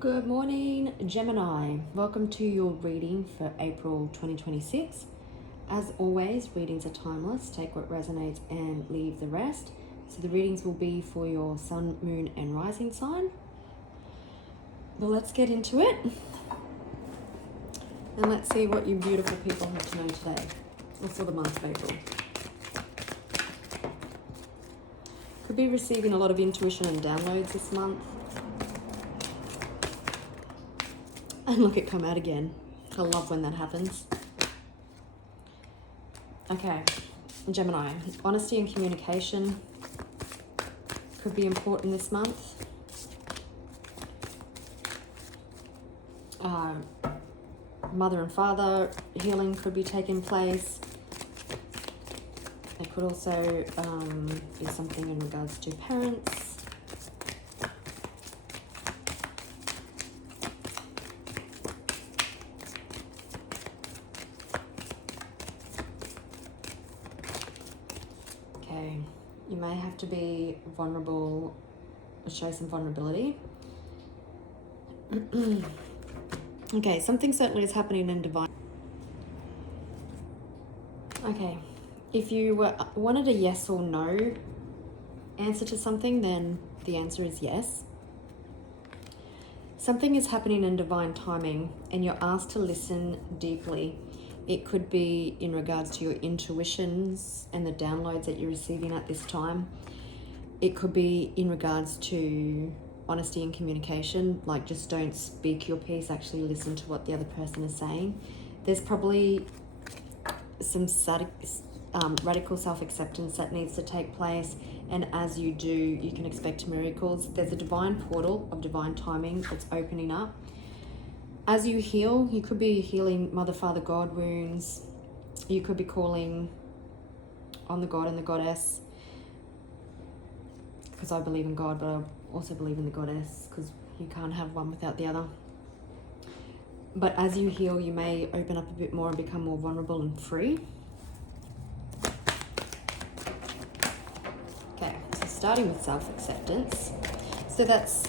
Good morning, Gemini. Welcome to your reading for April 2026. As always, readings are timeless. Take what resonates and leave the rest. So the readings will be for your sun, moon, and rising sign. Well, let's get into it. And let's see what you beautiful people have to know today, or for the month of April. Could be receiving a lot of intuition and downloads this month. And look, it come out again. I love when that happens. Okay, Gemini. Honesty and communication could be important this month. Mother and father healing could be taking place. It could also be something in regards to parents. You may have to be vulnerable, or show some vulnerability. Okay, something certainly is happening in divine. Okay, if you wanted a yes or no answer to something, then the answer is yes. Something is happening in divine timing and you're asked to listen deeply. It could be in regards to your intuitions and the downloads that you're receiving at this time. It could be in regards to honesty and communication, like just don't speak your piece, actually listen to what the other person is saying. There's probably some radical self-acceptance that needs to take place, and as you do, you can expect miracles. There's a divine portal of divine timing that's opening up. As you heal, you could be healing Mother, Father, God wounds. You could be calling on the God and the Goddess, because I believe in God, but I also believe in the Goddess, because you can't have one without the other. But as you heal, you may open up a bit more and become more vulnerable and free. Okay, so starting with self-acceptance. So that's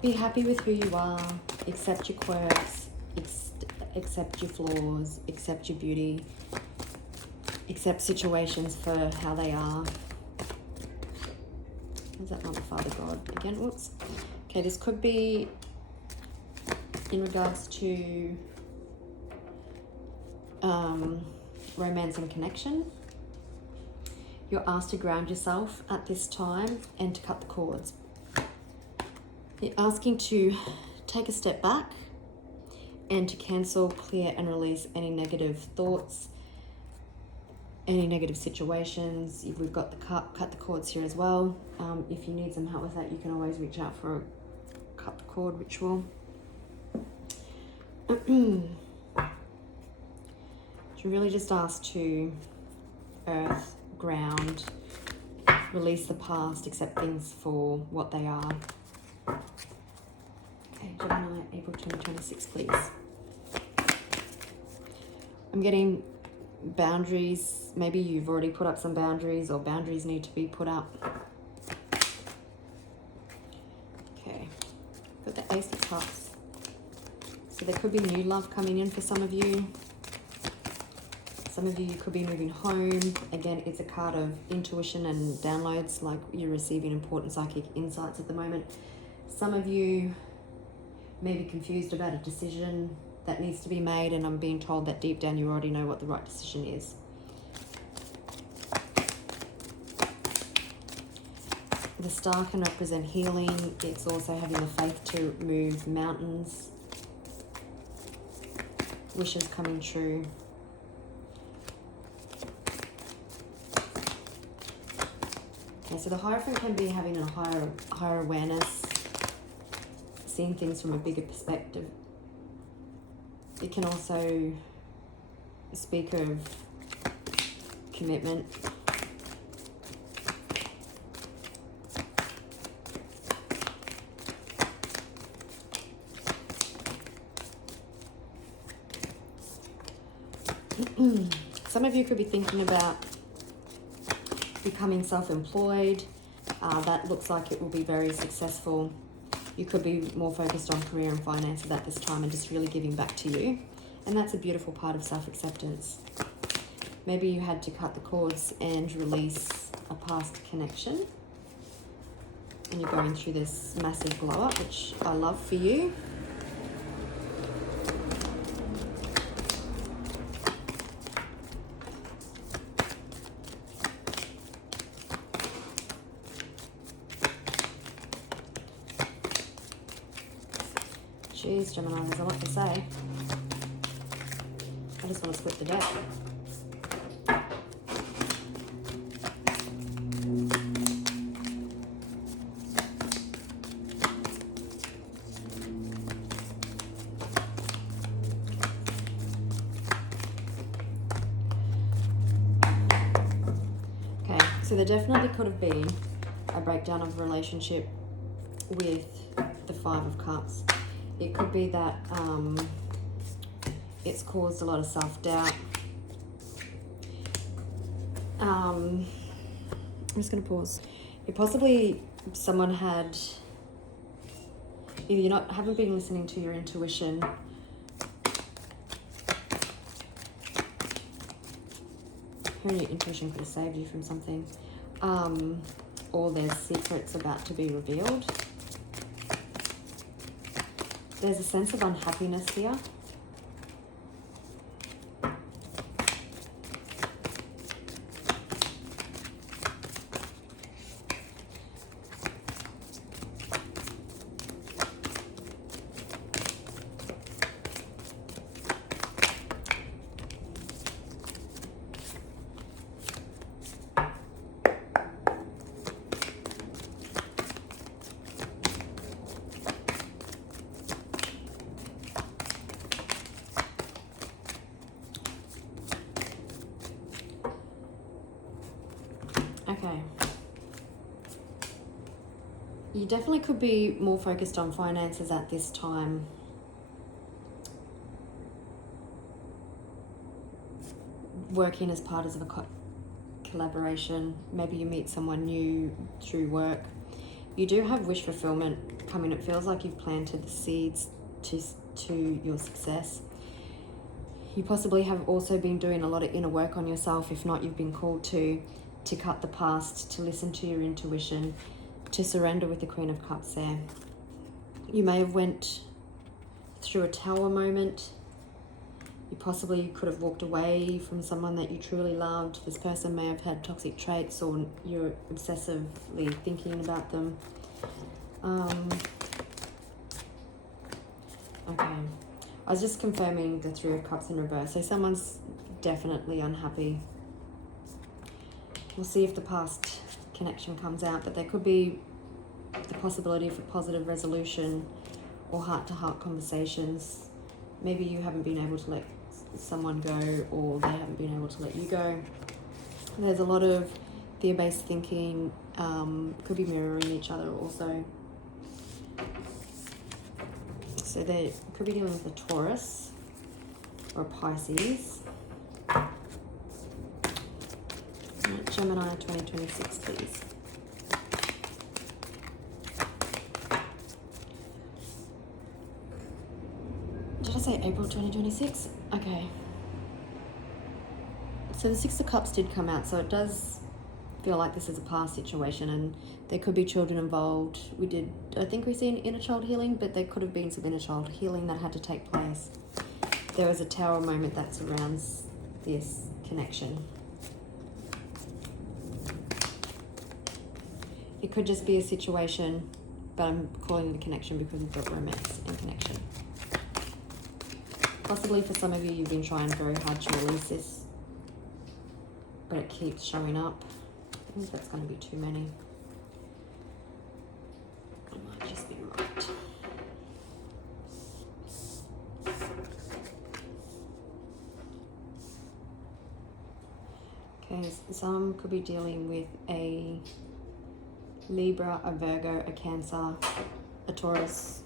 be happy with who you are, accept your quirks, accept your flaws, accept your beauty, accept situations for how they are. Is that Mother, Father, God again? Whoops. Okay, this could be in regards to romance and connection. You're asked to ground yourself at this time and to cut the cords. You're asking to take a step back and to cancel, clear, and release any negative thoughts, any negative situations. We've got the cut the cords here as well. If you need some help with that, you can always reach out for a cut the cord ritual. You're really just asked to earth, ground, release the past, accept things for what they are. Okay, Gemini, April 2026, please. I'm getting boundaries. Maybe you've already put up some boundaries, or boundaries need to be put up. Okay, got the Ace of Cups. So there could be new love coming in for some of you. Some of you could be moving home. Again, it's a card of intuition and downloads, like you're receiving important psychic insights at the moment. Some of you may be confused about a decision that needs to be made, and I'm being told that deep down you already know what the right decision is. The star can represent healing. It's also having the faith to move mountains. Wishes coming true. Okay, so the Hierophant can be having a higher awareness, seeing things from a bigger perspective. It can also speak of commitment. Some of you could be thinking about becoming self-employed. That looks like it will be very successful. You could be more focused on career and finances at this time and just really giving back to you. And that's a beautiful part of self-acceptance. Maybe you had to cut the cords and release a past connection. And you're going through this massive blow up, which I love for you. Jeez, Gemini, there's a lot to say. I just want to split the deck. Okay, so there definitely could have been a breakdown of a relationship with the Five of Cups. It could be that it's caused a lot of self-doubt. I'm just going to pause. Someone had, either you haven't been listening to your intuition, hearing your intuition could have saved you from something, or there's secrets about to be revealed. There's a sense of unhappiness here. Okay. You definitely could be more focused on finances at this time. Working as part of a collaboration. Maybe you meet someone new through work. You do have wish fulfillment coming. It feels like you've planted the seeds to your success. You possibly have also been doing a lot of inner work on yourself. If not, you've been called to cut the past, to listen to your intuition, to surrender with the Queen of Cups there. You may have went through a tower moment. You possibly could have walked away from someone that you truly loved. This person may have had toxic traits, or you're obsessively thinking about them. Okay. I was just confirming the Three of Cups in reverse. So someone's definitely unhappy. We'll see if the past connection comes out, but there could be the possibility for positive resolution or heart-to-heart conversations. Maybe you haven't been able to let someone go, or they haven't been able to let you go. There's a lot of fear-based thinking, could be mirroring each other also. So they could be dealing with a Taurus or a Pisces. Gemini 2026, please. Did I say April 2026? Okay. So the Six of Cups did come out, so it does feel like this is a past situation, and there could be children involved. I think we seen inner child healing, but there could have been some inner child healing that had to take place. There was a tower moment that surrounds this connection. It could just be a situation, but I'm calling it a connection because we've got romance and connection. Possibly for some of you, you've been trying very hard to release this, but it keeps showing up. I think that's going to be too many. I might just be right. Okay, some could be dealing with a Libra, a Virgo, a Cancer, a Taurus.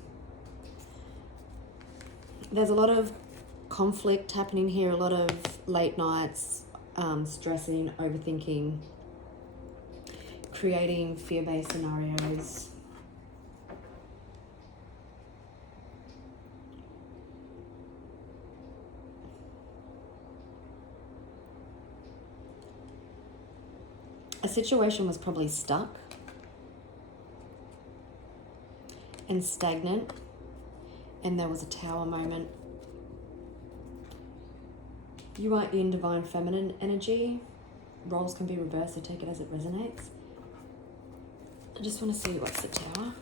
There's a lot of conflict happening here, a lot of late nights, stressing, overthinking, creating fear-based scenarios. A situation was probably stuck and stagnant, and there was a Tower moment. You are in divine feminine energy. Roles can be reversed, so take it as it resonates. I just want to see what's the Tower.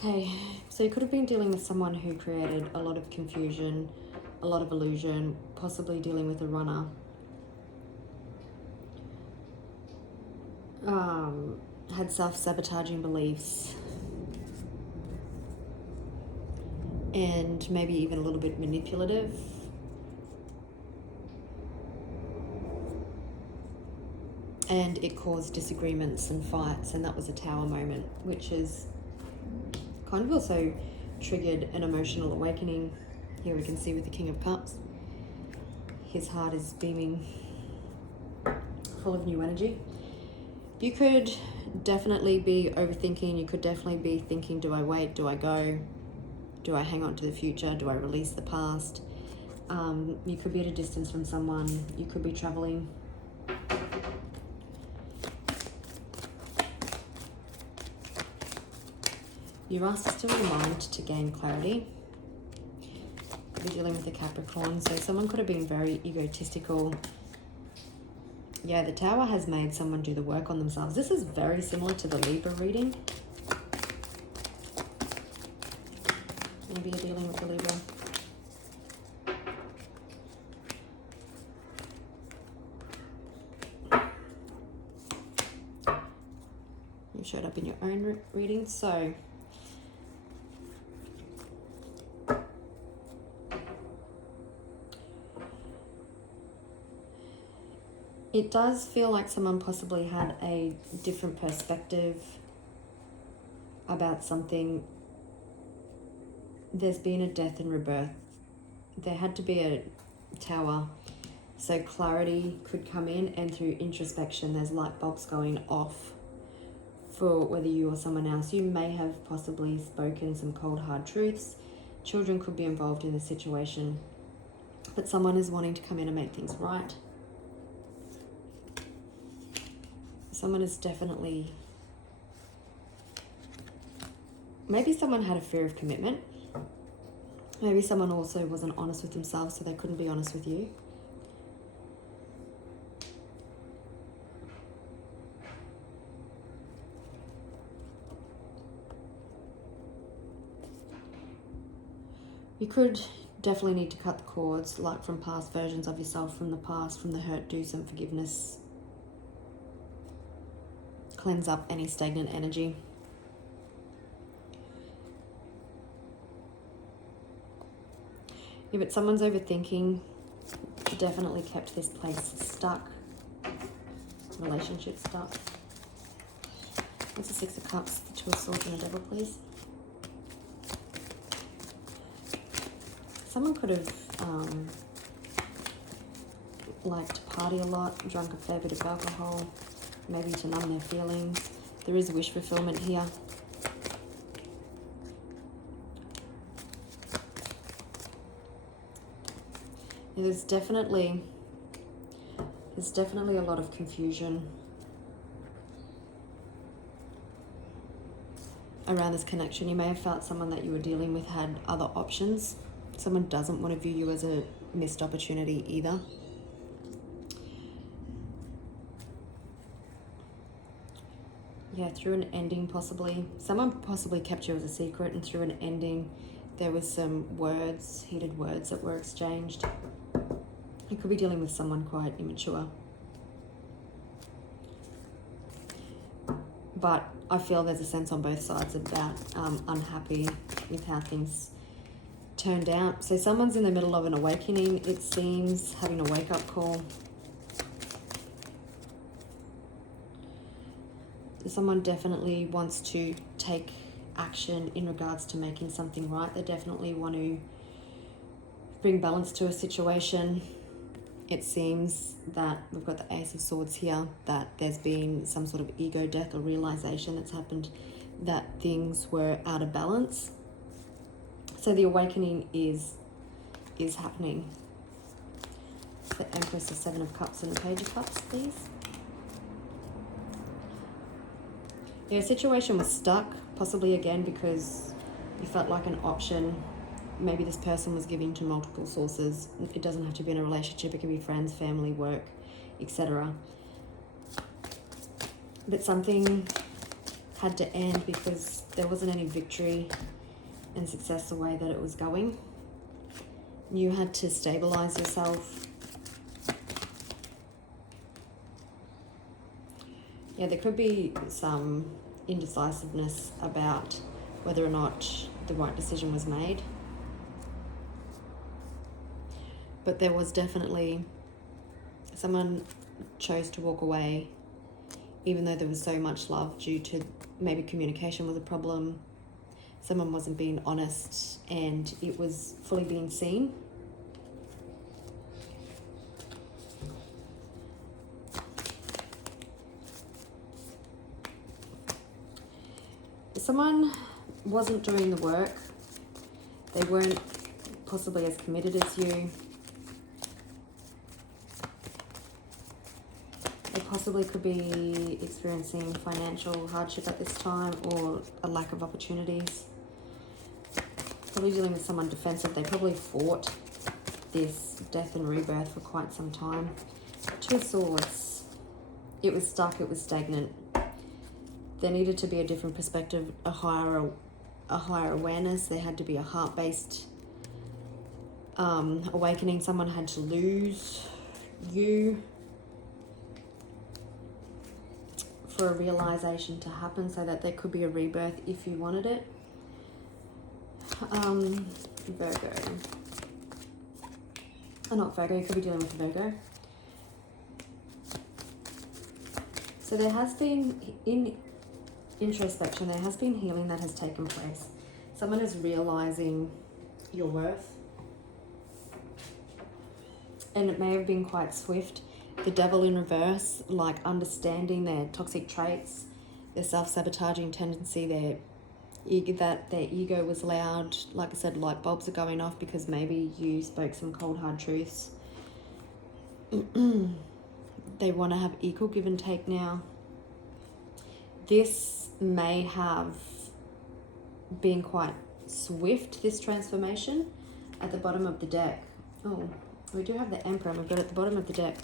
Okay, so you could have been dealing with someone who created a lot of confusion, a lot of illusion, possibly dealing with a runner. Had self-sabotaging beliefs. And maybe even a little bit manipulative. And it caused disagreements and fights, and that was a Tower moment, which is kind of also triggered an emotional awakening. Here we can see with the King of Cups. His heart is beaming, full of new energy. You could definitely be overthinking. You could definitely be thinking, do I wait? Do I go? Do I hang on to the future? Do I release the past? You could be at a distance from someone. You could be traveling. You're asked to still remind to gain clarity. Could be dealing with a Capricorn, so someone could have been very egotistical. Yeah, the Tower has made someone do the work on themselves. This is very similar to the Libra reading. Maybe you're dealing with the Libra. You showed up in your own reading, so it does feel like someone possibly had a different perspective about something. There's been a death and rebirth. There had to be a Tower. So clarity could come in, and through introspection, there's light bulbs going off for whether you or someone else. You may have possibly spoken some cold, hard truths. Children could be involved in the situation. But someone is wanting to come in and make things right. Someone is definitely... Maybe someone had a fear of commitment. Maybe someone also wasn't honest with themselves, so they couldn't be honest with you. You could definitely need to cut the cords, like from past versions of yourself, from the past, from the hurt, do some forgiveness. Cleanse up any stagnant energy. Yeah, but someone's overthinking. Definitely kept this place stuck. Relationship stuck. What's the Six of Cups, the Two of Swords, and the Devil, please? Someone could have liked to party a lot, drunk a fair bit of alcohol, maybe to numb their feelings. There is wish fulfillment here. There's definitely a lot of confusion around this connection. You may have felt someone that you were dealing with had other options. Someone doesn't want to view you as a missed opportunity either. Yeah, through an ending possibly. Someone possibly kept you as a secret, and through an ending there was some words, heated words that were exchanged. You could be dealing with someone quite immature. But I feel there's a sense on both sides about unhappy with how things turned out. So someone's in the middle of an awakening, it seems, having a wake-up call. Someone definitely wants to take action in regards to making something right. They definitely want to bring balance to a situation. It seems that we've got the Ace of Swords here, that there's been some sort of ego death or realization that's happened, that things were out of balance. So the awakening is happening. The Empress, the Seven of Cups and the Page of Cups, please. Your situation was stuck, possibly again because you felt like an option. Maybe this person was giving to multiple sources. It doesn't have to be in a relationship. It can be friends, family, work, etc. But something had to end because there wasn't any victory and success the way that it was going. You had to stabilize yourself. Yeah, there could be some indecisiveness about whether or not the right decision was made. But there was definitely someone chose to walk away, even though there was so much love, due to maybe communication was a problem. Someone wasn't being honest and it was fully being seen. Someone wasn't doing the work. They weren't possibly as committed as you. They possibly could be experiencing financial hardship at this time or a lack of opportunities. Probably dealing with someone defensive. They probably fought this death and rebirth for quite some time. Two of Swords. It was stuck, it was stagnant. There needed to be a different perspective, a higher awareness. There had to be a heart-based awakening. Someone had to lose you for a realization to happen so that there could be a rebirth if you wanted it. Virgo. Oh, not Virgo, you could be dealing with Virgo. So there has been, in introspection, there has been healing that has taken place. Someone is realizing your worth. And it may have been quite swift. The Devil in reverse, like understanding their toxic traits, their self-sabotaging tendency, that their ego was loud. Like I said, light bulbs are going off because maybe you spoke some cold, hard truths. They want to have equal give and take now. This may have been quite swift, this transformation. At the bottom of the deck, oh, we do have the Emperor, but at the bottom of the deck,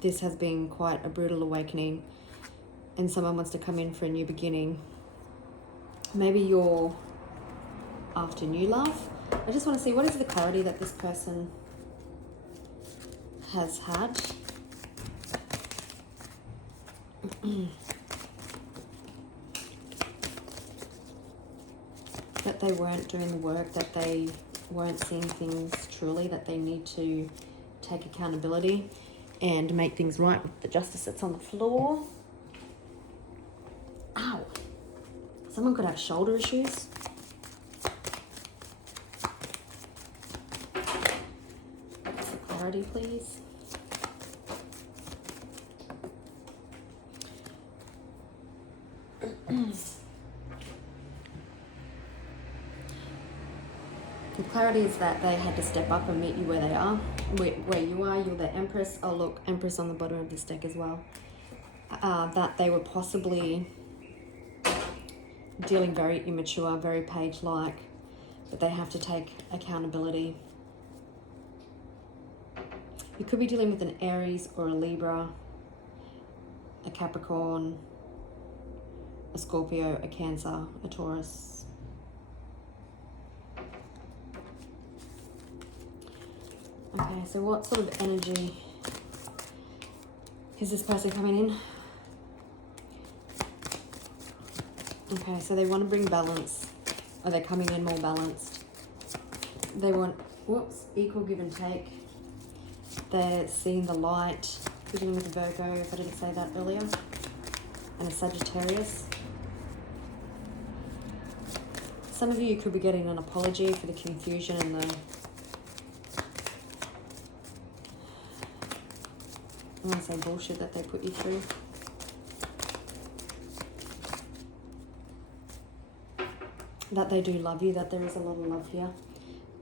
this has been quite a brutal awakening, and someone wants to come in for a new beginning. Maybe you're after new love. I just want to see, what is the clarity that this person has had? That they weren't doing the work, that they weren't seeing things truly, that they need to take accountability and make things right with the Justice that's on the floor. Ow! Someone could have shoulder issues. Some clarity, please. The clarity is that they had to step up and meet you where they are, where you are. You're the Empress. Oh look, Empress on the bottom of this deck as well. That they were possibly dealing very immature, very page-like, but they have to take accountability. You could be dealing with an Aries or a Libra, a Capricorn, a Scorpio, a Cancer, a Taurus. Okay, so what sort of energy is this person coming in? Okay, so they want to bring balance. Are they coming in more balanced? They want, equal give and take. They're seeing the light. Beginning with a Virgo, if I didn't say that earlier. And a Sagittarius. Some of you could be getting an apology for the confusion and I want to say bullshit that they put you through. That they do love you, that there is a lot of love here.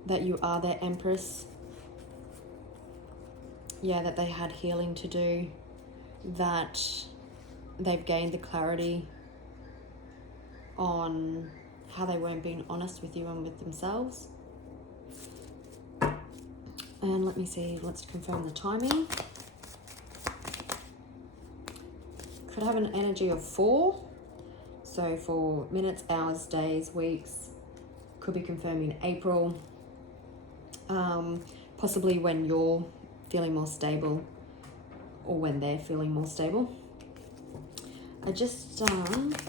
That you are their empress. Yeah, that they had healing to do. That they've gained the clarity on how they weren't being honest with you and with themselves. And let me see, let's confirm the timing. Could have an energy of 4. So for minutes, hours, days, weeks. Could be confirming April. Possibly when you're feeling more stable or when they're feeling more stable. I just... oops.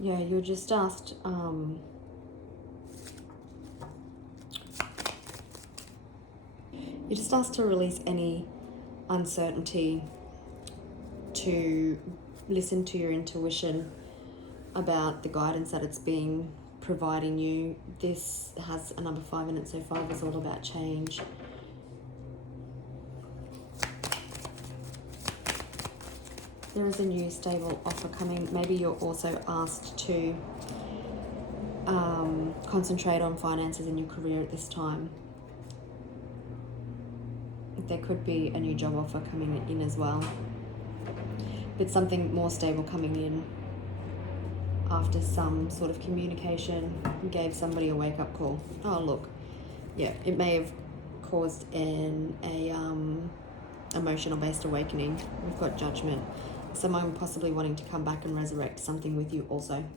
Yeah, you're just asked, you're just asked to release any uncertainty, to listen to your intuition about the guidance that it's being providing you. This has a number 5 in it, so 5 is all about change. There is a new stable offer coming. Maybe you're also asked to concentrate on finances in your career at this time. There could be a new job offer coming in as well. But something more stable coming in after some sort of communication gave somebody a wake-up call. Oh, look. Yeah, it may have caused an emotional-based awakening. We've got judgment. Someone possibly wanting to come back and resurrect something with you also.